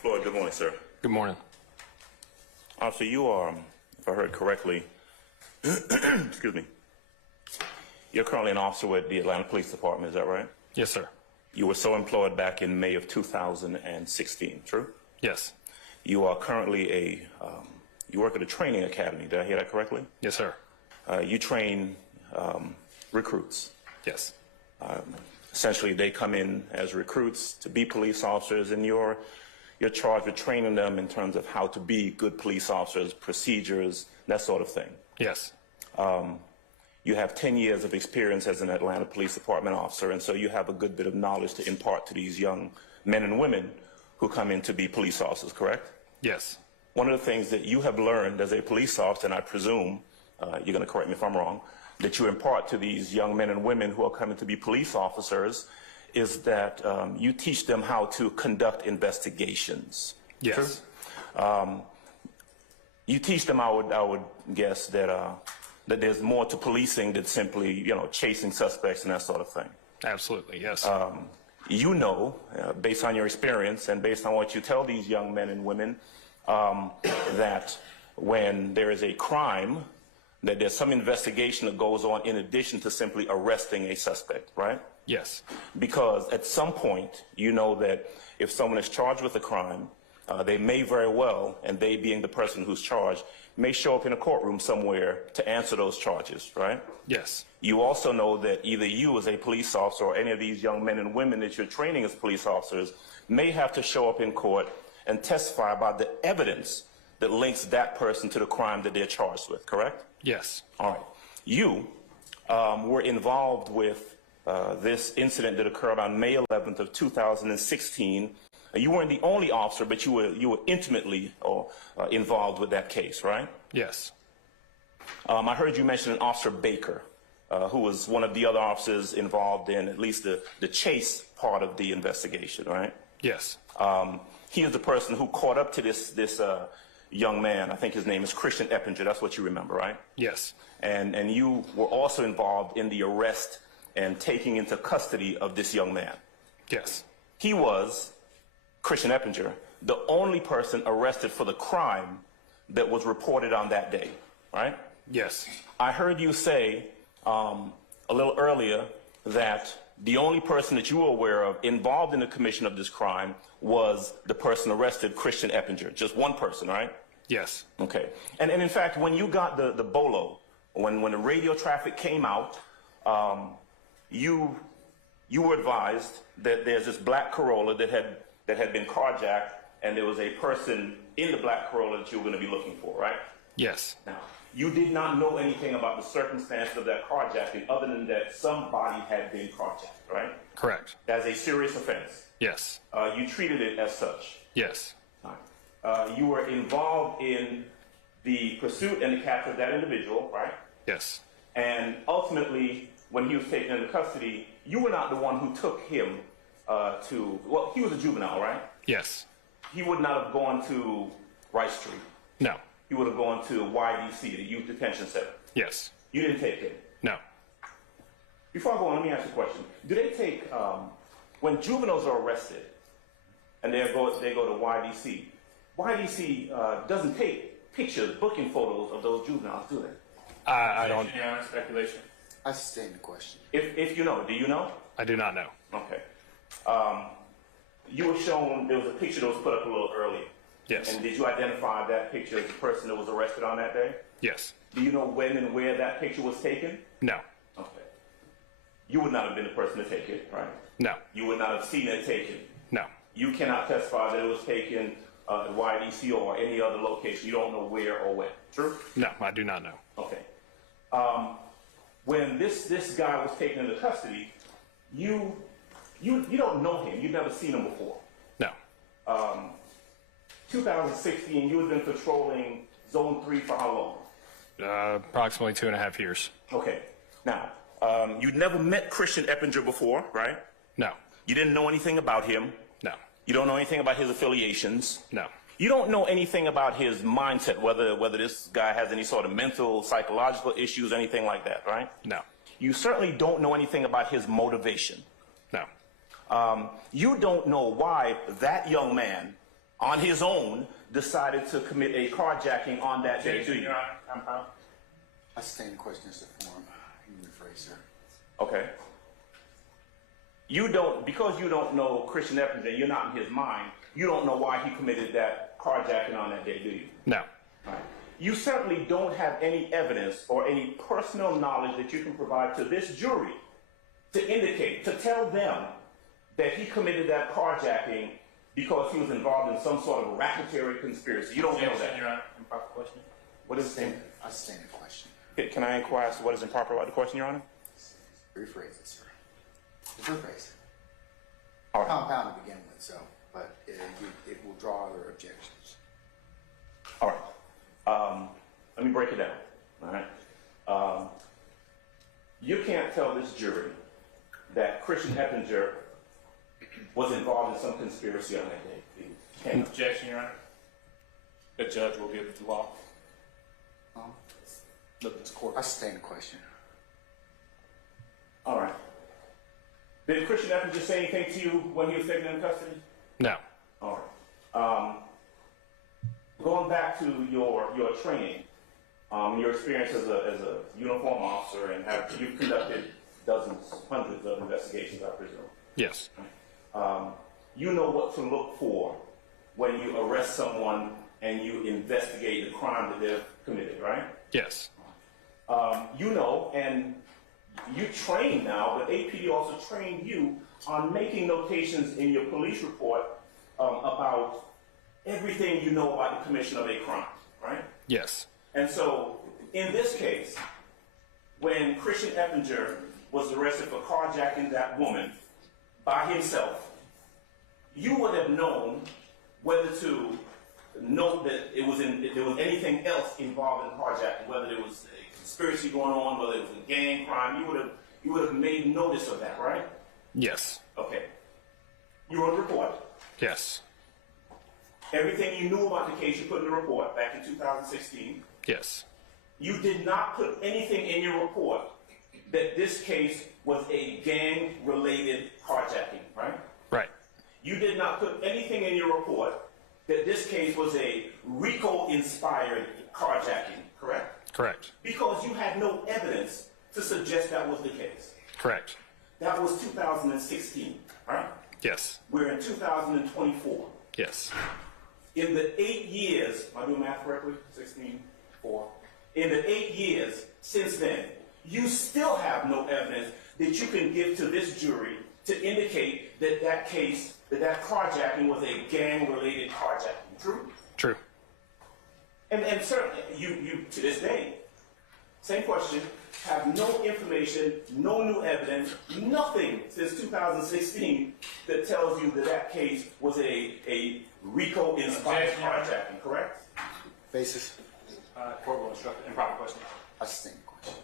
Floyd, good morning, sir. Good morning. Officer, you are, if I heard correctly, excuse me, you're currently an officer with the Atlanta Police Department, is that right? Yes, sir. You were so employed back in May of 2016, true? Yes. You are currently you work at a training academy, did I hear that correctly? Yes, sir. You train recruits. Yes. Essentially, they come in as recruits to be police officers, and you're charged with training them in terms of how to be good police officers, procedures, that sort of thing. Yes. You have 10 years of experience as an Atlanta Police Department officer, and so you have a good bit of knowledge to impart to these young men and women who come in to be police officers, correct? Yes. One of the things that you have learned as a police officer, and I presume, you're going to correct me if I'm wrong, that you impart to these young men and women who are coming to be police officers is that you teach them how to conduct investigations. Yes. You teach them, I would guess, that there's more to policing than simply, chasing suspects and that sort of thing. Absolutely, yes. You know, based on your experience and based on what you tell these young men and women, that when there is a crime, that there's some investigation that goes on in addition to simply arresting a suspect, right? Yes. Because at some point, you know that if someone is charged with a crime, they may very well, and they being the person who's charged, may show up in a courtroom somewhere to answer those charges, right? Yes. You also know that either you as a police officer or any of these young men and women that you're training as police officers may have to show up in court and testify about the evidence that links that person to the crime that they're charged with, correct? Yes. All right. You were involved with this incident that occurred on May 11th of 2016. You weren't the only officer, but you were intimately involved with that case, right? Yes. I heard you mention an Officer Baker, who was one of the other officers involved in at least the chase part of the investigation, right? Yes. He is the person who caught up to this young man. I think his name is Christian Eppinger. That's what you remember, right? Yes. And you were also involved in the arrest and taking into custody of this young man. Yes. He was, Christian Eppinger, the only person arrested for the crime that was reported on that day, right? Yes. I heard you say a little earlier that the only person that you were aware of involved in the commission of this crime was the person arrested, Christian Eppinger. Just one person, right? Yes. Okay. And in fact, when you got the bolo, when the radio traffic came out, you were advised that there's this black Corolla that had been carjacked, and there was a person in the black Corolla that you were going to be looking for, right? Yes. Now, you did not know anything about the circumstance of that carjacking other than that somebody had been carjacked, right? Correct. As a serious offense. Yes. You treated it as such. Yes. You were involved in the pursuit and the capture of that individual, right? Yes. And ultimately, when he was taken into custody, you were not the one who took him well, he was a juvenile, right? Yes. He would not have gone to Rice Street. No. He would have gone to YDC, the Youth Detention Center. Yes. You didn't take him. No. Before I go on, let me ask you a question. Do they take, when juveniles are arrested and they go to YDC doesn't take pictures, booking photos of those juveniles, do they? I don't. Speculation. I sustain the question. If you know, do you know? I do not know. Okay. You were shown, there was a picture that was put up a little earlier. Yes. And did you identify that picture as the person that was arrested on that day? Yes. Do you know when and where that picture was taken? No. Okay. You would not have been the person to take it, right? No. You would not have seen it taken. No. You cannot testify that it was taken at YDC or any other location. You don't know where or when. True? No, I do not know. Okay. When this guy was taken into custody, you don't know him. You've never seen him before. No. 2016, you had been patrolling Zone 3 for how long? Approximately 2.5 years. Okay. Now, you'd never met Christian Eppinger before, right? No. You didn't know anything about him. No. You don't know anything about his affiliations. No. You don't know anything about his mindset, whether this guy has any sort of mental, psychological issues, anything like that, right? No. You certainly don't know anything about his motivation. No. You don't know why that young man on his own, decided to commit a carjacking on that day, do you? Your Honor, I'm fine. I sustain the question as to form. You can rephrase, sir. Okay. You don't, because you don't know Christian Eppinger, you're not in his mind, you don't know why he committed that carjacking on that day, do you? No. Right. You certainly don't have any evidence or any personal knowledge that you can provide to this jury to indicate, to tell them that he committed that carjacking because he was involved in some sort of racketeering conspiracy. You don't know that. Your Honor, improper question. What is it? I sustain the question. Can I inquire as to what is improper about the question, Your Honor? Rephrase it, sir. Just rephrase it. All right. Compound to begin with, so, but it will draw other objections. All right. Let me break it down. All right. You can't tell this jury that Christian Eppinger was involved in some conspiracy on that day. You can't. Objection, Your Honor. The judge will give the law. Look, this court. I sustain the question. All right. Did Christian Eppinger say anything to you when he was taken into custody? No. All right. Going back to your training, your experience as a uniform officer, and you've conducted dozens, hundreds of investigations, I presume. Yes. You know what to look for when you arrest someone and you investigate the crime that they've committed, right? Yes. You know, and you train now, but APD also trained you on making notations in your police report about everything you know about the commission of a crime, right? Yes. And so, in this case, when Christian Eppinger was arrested for carjacking that woman by himself, you would have known whether to note that if there was anything else involved in carjacking, whether there was a conspiracy going on, whether it was a gang crime. You would have made notice of that, right? Yes. Okay. You wrote a report. Yes. Everything you knew about the case you put in the report back in 2016. Yes. You did not put anything in your report that this case was a gang-related carjacking, right? Right. You did not put anything in your report that this case was a RICO-inspired carjacking, correct? Correct. Because you had no evidence to suggest that was the case. Correct. That was 2016, right? Yes. We're in 2024. Yes. In the 8 years, am I doing math correctly? 16, 4. In the 8 years since then, you still have no evidence that you can give to this jury to indicate that that case, that carjacking was a gang-related carjacking. True? True. And certainly, you to this day, same question, have no information, no new evidence, nothing since 2016 that tells you that that case was a RICO-inspired carjacking, correct? Basis. Court will instruct improper question. I sustain the question.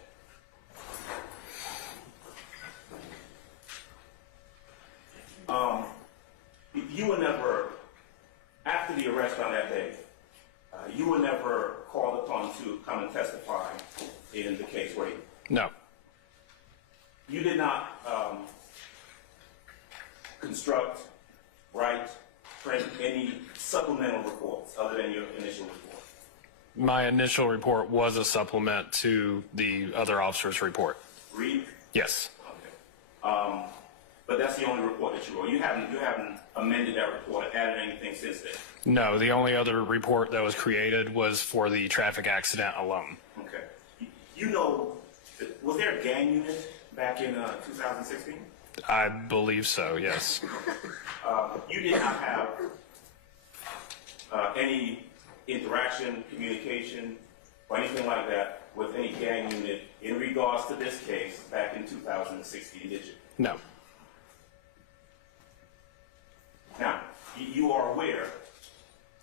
You were never, after the arrest on that day, you were never called upon to come and testify in the case, were you? No. You did not construct, write, print any supplemental reports other than your initial report? My initial report was a supplement to the other officer's report. Read? Yes. Okay. But that's the only report that you wrote. You haven't amended that report or added anything since then? No, the only other report that was created was for the traffic accident alone. Okay. You know, was there a gang unit back in 2016? I believe so, yes. You did not have any interaction, communication, or anything like that with any gang unit in regards to this case back in 2016, did you? No. Now, you are aware,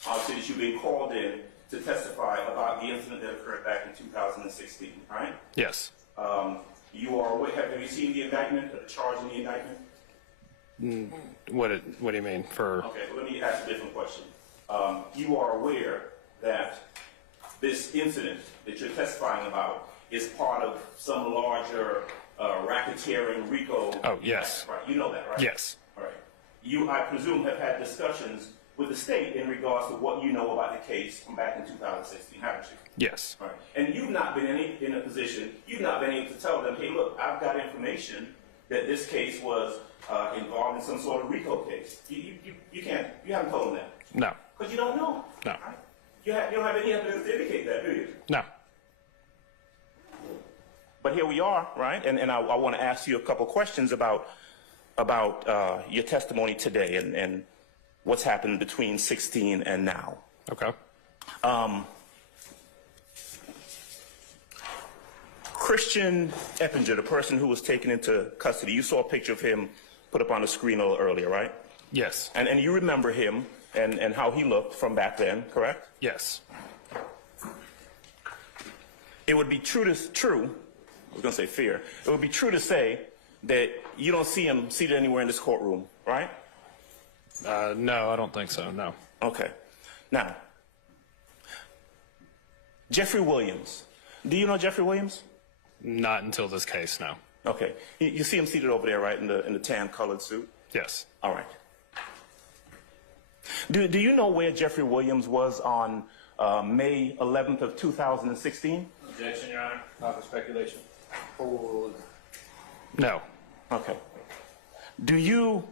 obviously, that you've been called in to testify about the incident that occurred back in 2016, right? Yes. You are aware, have you seen the indictment, the charge in the indictment? What do you mean? For Okay, well, let me ask a different question. You are aware that this incident that you're testifying about is part of some larger racketeering RICO? Oh, yes. Right, you know that, right? Yes. All right. You, I presume, have had discussions with the state in regards to what you know about the case from back in 2016, haven't you? Yes. Right. And you've not been in a position, you've not been able to tell them, hey, look, I've got information that this case was involved in some sort of RICO case. You haven't told them that. No. Because you don't know. No. Right? You don't have any evidence to indicate that, do you? No. But here we are, right? And I want to ask you a couple questions about your testimony today and what's happened between 16 and now. Okay. Christian Eppinger, the person who was taken into custody, you saw a picture of him put up on the screen a little earlier, right? Yes. And you remember him and how he looked from back then, correct? Yes. It would be true, I was going to say fear, it would be true to say that you don't see him seated anywhere in this courtroom, right? No, I don't think so, no. Okay. Now, Jeffrey Williams. Do you know Jeffrey Williams? Not until this case, no. Okay. You see him seated over there, right, in the tan-colored suit? Yes. All right. Do you know where Jeffrey Williams was on May 11th of 2016? Objection, Your Honor. Not for speculation. No. Okay. Do you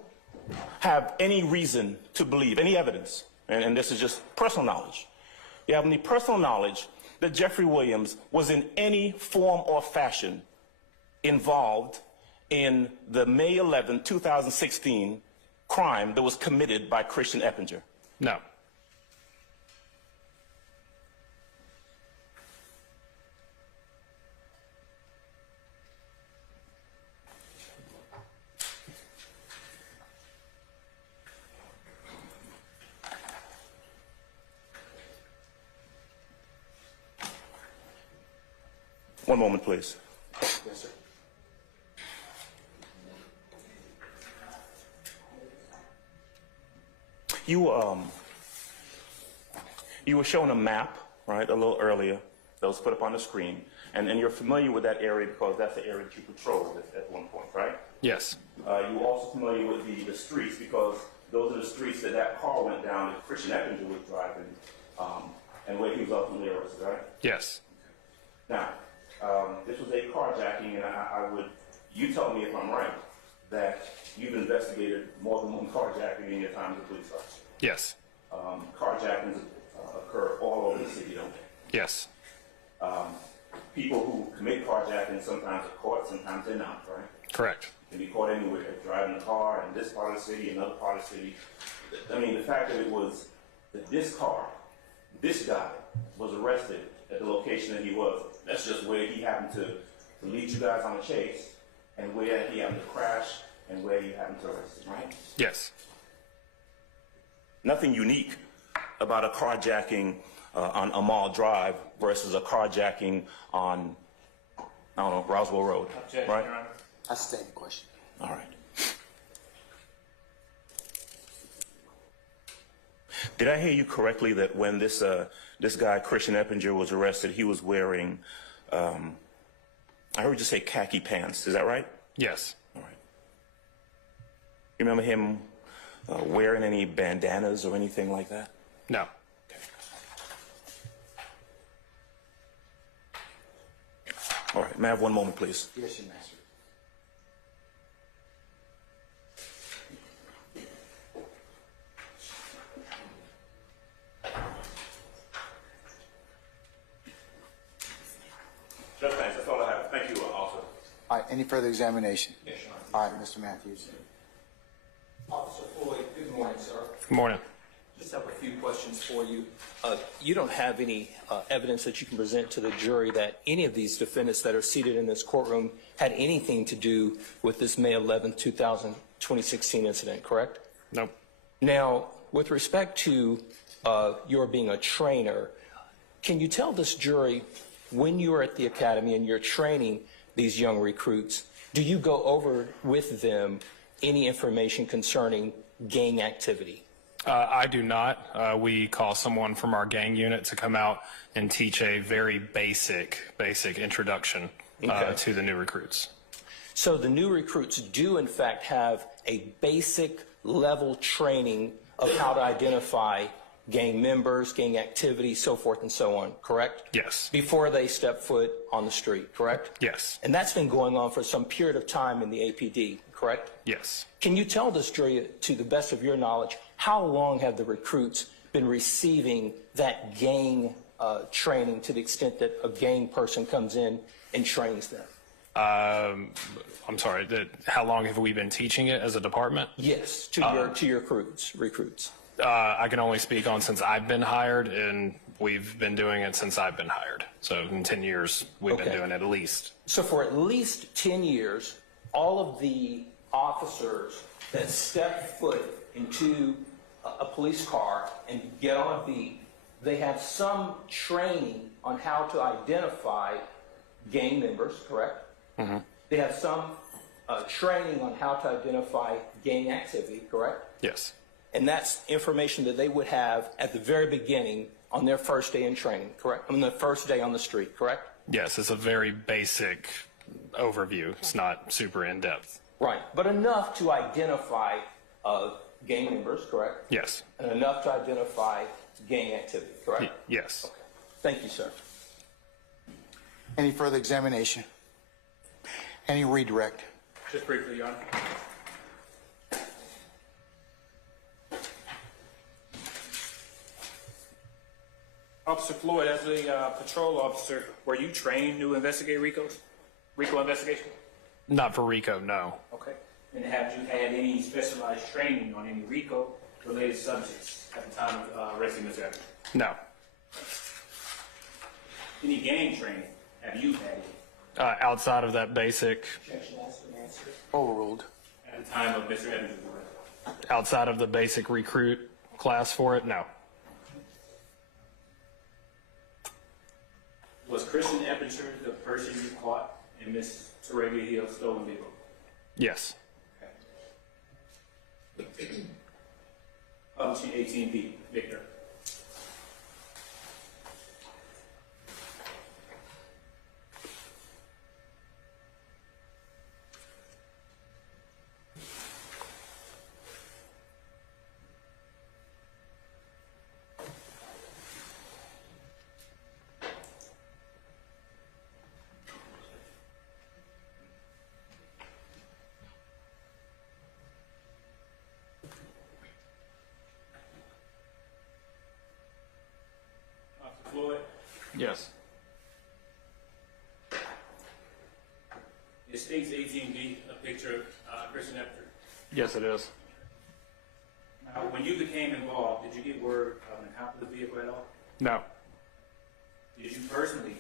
have any reason to believe, any evidence, and this is just personal knowledge, you have any personal knowledge that Jeffrey Williams was in any form or fashion involved in the May 11, 2016 crime that was committed by Christian Eppinger? No. One moment, please. Yes, sir. You were shown a map, right, a little earlier that was put up on the screen, and you're familiar with that area because that's the area that you patrolled at one point, right? Yes. You were also familiar with the streets because those are the streets that car went down that Christian Eppinger was driving and where he was ultimately arrested, right? Yes. Now, this was a carjacking, and you tell me if I'm right, that you've investigated more than one carjacking in your time as a police officer. Yes. Carjackings occur all over the city, don't they? Yes. People who commit carjacking sometimes are caught, sometimes they're not, right? Correct. Can be caught anywhere, driving a car in this part of the city, another part of the city. I mean, the fact that it was that this guy was arrested at the location that he was, that's just where he happened to lead you guys on a chase and where he happened to crash and where you happened to arrest him, right? Yes. Nothing unique about a carjacking on Amal Drive versus a carjacking on, I don't know, Roswell Road, Objection, right? Your Honor. I stand the question. All right. Did I hear you correctly that when this guy, Christian Eppinger, was arrested, he was wearing, I heard you say khaki pants, is that right? Yes. All right. You remember him wearing any bandanas or anything like that? No. Okay. All right, may I have one moment, please? Yes, Your Master. Judge, thanks. That's all I have. Thank you, officer. All right, any further examination? Yes, Your Honor. All right, Mr. Matthews. Officer Floyd, good morning, sir. Good morning. Just have a few questions for you. You don't have any evidence that you can present to the jury that any of these defendants that are seated in this courtroom had anything to do with this May 11, 2016 incident, correct? Nope. Now, with respect to your being a trainer, can you tell this jury when you are at the academy and you're training these young recruits, do you go over with them any information concerning gang activity? I do not. We call someone from our gang unit to come out and teach a very basic introduction to the new recruits. So the new recruits do in fact have a basic level training of how to identify gang members, gang activity, so forth and so on, correct? Yes. Before they step foot on the street, correct? Yes. And that's been going on for some period of time in the APD, correct? Yes. Can you tell this jury, to the best of your knowledge, how long have the recruits been receiving that gang training to the extent that a gang person comes in and trains them? I'm sorry, how long have we been teaching it as a department? Yes, to your recruits. I can only speak on since I've been hired, and we've been doing it since I've been hired. So in 10 years, we've been doing it at least. So for at least 10 years, all of the officers that step foot into a police car and get on a beat, they have some training on how to identify gang members, correct? Mm-hmm. They have some training on how to identify gang activity, correct? Yes. And that's information that they would have at the very beginning on their first day in training, correct? On the first day on the street, correct? Yes, it's a very basic overview. It's not super in-depth. Right, but enough to identify gang members, correct? Yes. And enough to identify gang activity, correct? Yes. Okay. Thank you, sir. Any further examination? Any redirect? Just briefly, Your Honor. Officer Floyd, as a patrol officer, were you trained to investigate RICO investigation? Not for RICO, no. Okay. And have you had any specialized training on any RICO-related subjects at the time of arresting Mr. Evans? No. Any gang training have you had Outside of that basic, Overruled. at the time of Mr. Evans' arrest? outside of the basic recruit class for it, no. Was Christian Eppinger the person you caught in Miss Terraria Hill's stolen vehicle? Yes. Publishing 18B, Victor. Floyd, Yes. it states 18B, a picture of Christian Eppinger. Yes, it is. Now, when you became involved, did you get word of an accomplice vehicle at all? No. Did you personally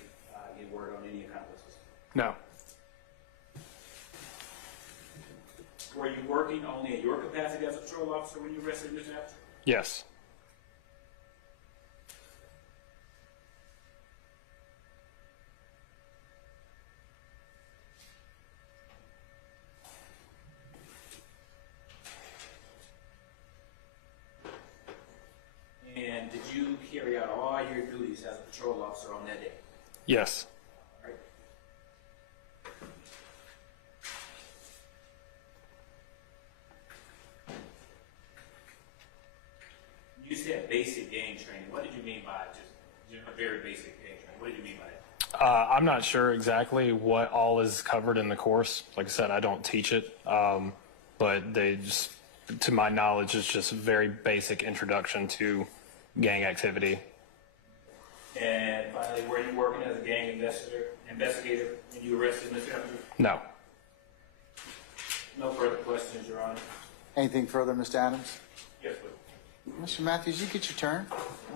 get word on any accomplices? No. Were you working only in your capacity as a patrol officer when you arrested Mr. Eppinger? Yes. And did you carry out all your duties as a patrol officer on that day? Yes. Right. You said basic gang training. What did you mean by just a very basic gang training? What did you mean by that? I'm not sure exactly what all is covered in the course. Like I said, I don't teach it, but they just, to my knowledge, it's just a very basic introduction to gang activity. And finally, were you working as a gang investigator when you arrested Mr. Eppinger? No. No further questions, Your Honor. Anything further, Mr. Adams? Yes, please. Mr. Matthews, you get your turn.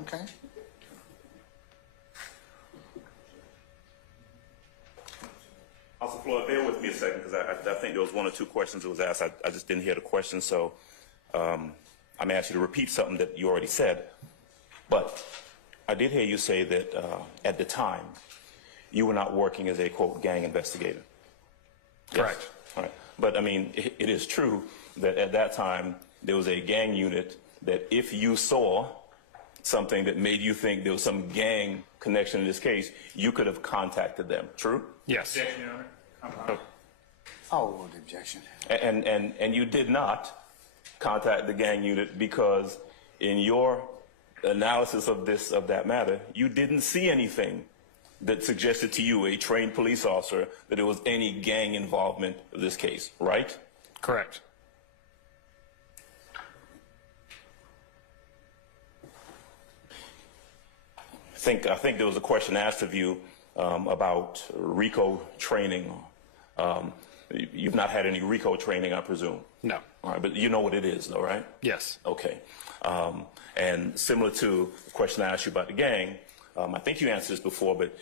Okay. Officer Floyd, bear with me a second because I think there was one or two questions that was asked. I just didn't hear the question, so I'm going to ask you to repeat something that you already said. But I did hear you say that at the time you were not working as a, quote, gang investigator. Correct. Yes. All right. But, I mean, it is true that at that time there was a gang unit that if you saw something that made you think there was some gang connection in this case, you could have contacted them. True? Yes. Objection, Your Honor. I'll rule the objection. And you did not contact the gang unit because in your analysis of that matter, you didn't see anything that suggested to you, a trained police officer, that there was any gang involvement in this case, right? Correct. I think there was a question asked of you about RICO training. You've not had any RICO training, I presume. No. All right, but you know what it is, though, right? Yes. Okay. And similar to the question I asked you about the gang, I think you answered this before, but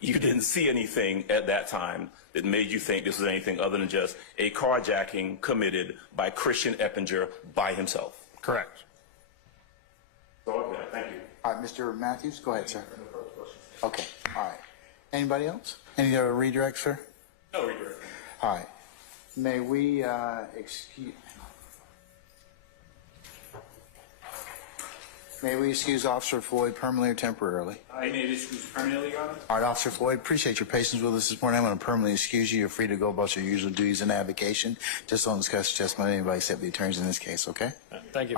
you didn't see anything at that time that made you think this was anything other than just a carjacking committed by Christian Eppinger by himself. Correct. Okay, thank you. All right, Mr. Matthews, go ahead, sir. Okay, all right. Anybody else? Any other redirects, sir? No redirect. All right. May we excuse... May we excuse Officer Floyd permanently or temporarily? I may excuse permanently, Your Honor. All right, Officer Floyd, appreciate your patience with us this morning. I'm going to permanently excuse you. You're free to go about your usual duties and avocation. Just don't discuss testimony of anybody except the attorneys in this case, okay? Thank you.